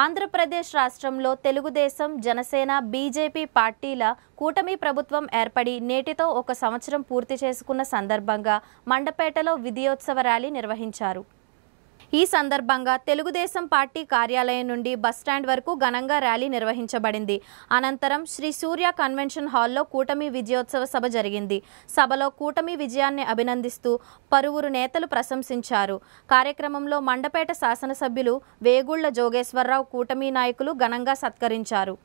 ఆంధ్రప్రదేశ్ రాష్ట్రంలో తెలుగుదేశం, జనసేన, బీజేపీ పార్టీల కూటమి ప్రభుత్వం ఏర్పడి నేటితో 1 సంవత్సరం పూర్తి చేసుకున్న సందర్భంగా మండపేటలో విజయోత్సవ ర్యాలీ నిర్వహించారు. ఈ సందర్భంగా తెలుగుదేశం పార్టీ కార్యాలయం నుండి బస్టాండ్ వరకు ఘనంగా ర్యాలీ నిర్వహించబడింది. అనంతరం శ్రీ సూర్య కన్వెన్షన్ హాల్లో కూటమి విజయోత్సవ సభ జరిగింది. సభలో కూటమి విజయాన్ని అభినందిస్తూ పలువురు నేతలు ప్రశంసించారు. కార్యక్రమంలో మండపేట శాసనసభ్యులు వేగుళ్ల జోగేశ్వరరావు కూటమి నాయకులు ఘనంగా సత్కరించారు.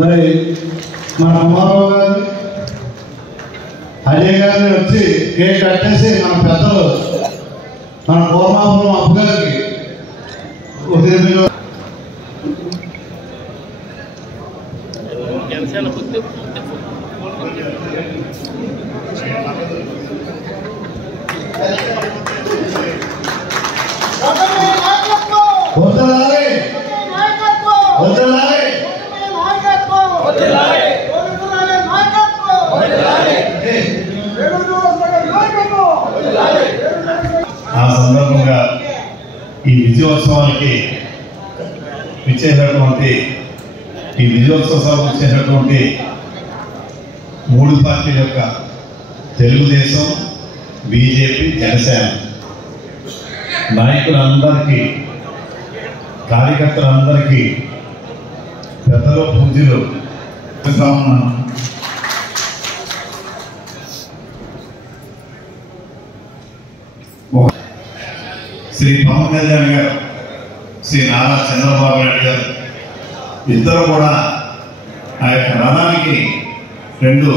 మరి మన అమ్మారావు గారు అజయ్ గారిని వచ్చి కేక్ కట్టేసి మన పెద్దలు మన కోమాపురం అప్పు గారికి ఆ సందర్భంగా ఈ విజయోత్సవానికి ఇచ్చేటటువంటి ఈ విజయోత్సవ సభకు ఇచ్చేటటువంటి 3 పార్టీల యొక్క తెలుగుదేశం, బీజేపీ, జనసేన నాయకులందరికీ, కార్యకర్తలందరికీ పెద్దలు పూజలు శ్రీ పవన్ కళ్యాణ్ గారు, శ్రీ నారా చంద్రబాబు నాయుడు గారు ఇద్దరు కూడా ఆ యొక్క రథానికి 2